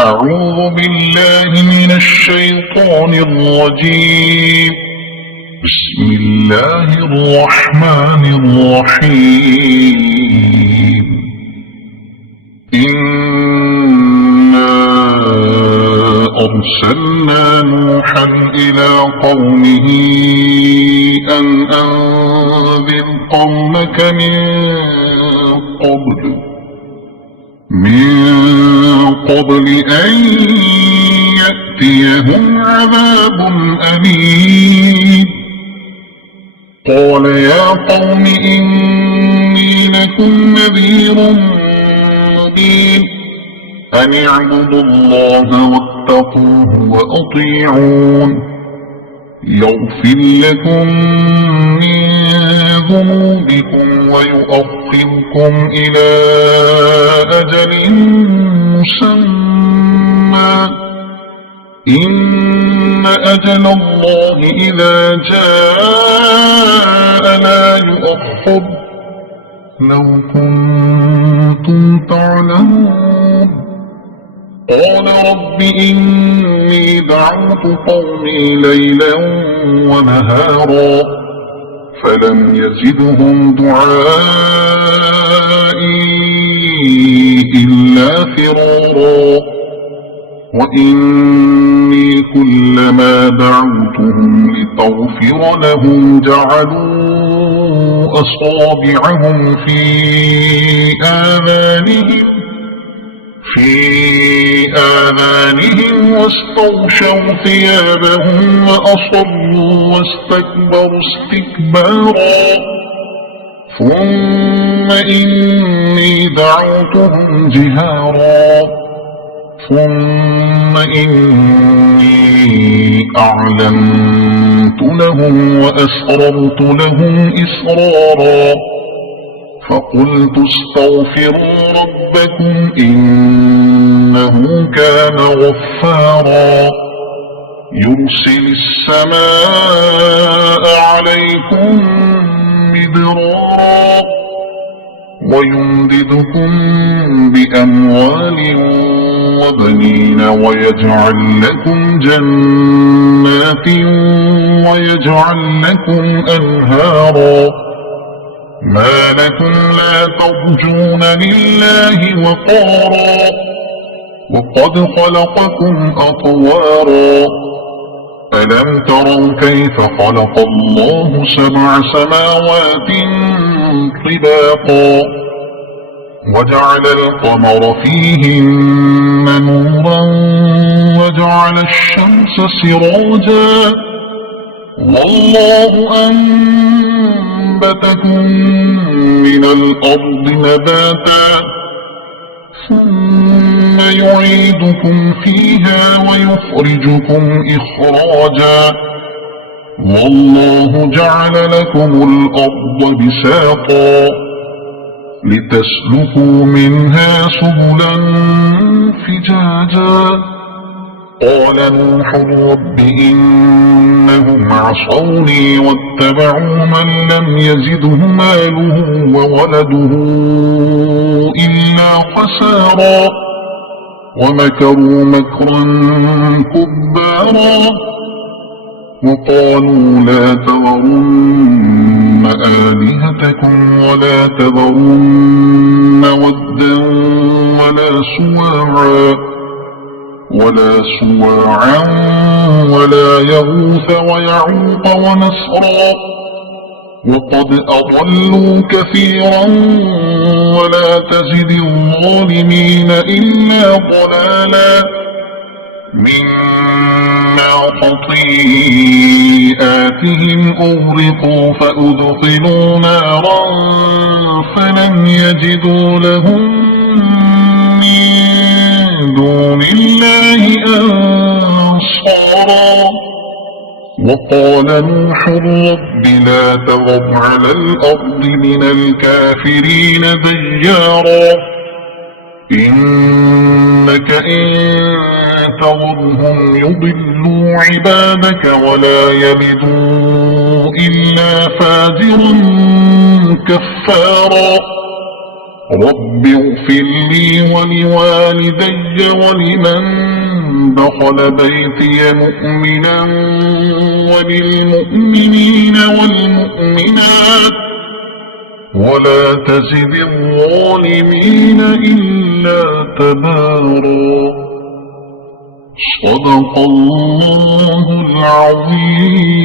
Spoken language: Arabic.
أعوذ بالله من الشيطان الرجيم. بسم الله الرحمن الرحيم. إنا أرسلنا نوحا إلى قومه أن أنذر قومك من قبل أن يأتيهم عذاب أليم. قال يا قوم إني لكم نذير مبين أن اعبدوا الله واتقوه وأطيعون يغفر لكم من ذنوبكم ويؤخركم إلى أجل مسمى إن أجل الله إذا جاء لا يؤخر لو كنتم تعلمون. قال رب إني دعوت قومي ليلا ونهارا فلم يزدهم دعائي إلا فرارا وإني كلما دعوتهم لتغفر لهم جعلوا أصابعهم في آذانهم واستغشوا ثيابهم وأصروا واستكبروا استكبارا ثم إني دعوتهم جهارا ثم إني أعلنت لهم وأسررت لهم إسرارا فقلت استغفروا ربكم إنه كان غفارا يرسل السماء عليكم مدرارا ويمددكم بأموال وبنين ويجعل لكم جنات ويجعل لكم أنهارا ما لكم لا ترجون لله وقارا وقد خلقكم أطوارا ألم تروا كيف خلق الله سبع سماوات طباقا وجعل القمر فيهن نورا وجعل الشمس سراجا والله أنبتكم من الأرض نباتا ثم يعيدكم فيها ويخرجكم إخراجا والله جعل لكم الأرض بساطا لتسلكوا منها سبلا فجاجا قال نوح رب إنهم عصوني واتبعوا من لم يزده ماله وولده إلا خسارا ومكروا مكرا كبارا وقالوا لا تذرن آلهتكم ولا تذرن ودا ولا سواعا ولا يغوث ويعوق ونسرا وقد أضلوا كثيرا ولا تزد الظالمين إلا ضلالا مما خطيئاتهم أغرقوا فأدخلوا نارا فلم يجدوا لهم من دون الله أنصارا وقال نوح رب لا تذر على الأرض من الكافرين ديارا إنك إن تذرهم يضلوا عبادك ولا يلدوا إلا فاجرا كفارا رب اغفر لي ولوالدي ولمن دخل بيتي مؤمنا وللمؤمنين والمؤمنات ولا تزد الظالمين إلا تبارا. صدق الله العظيم.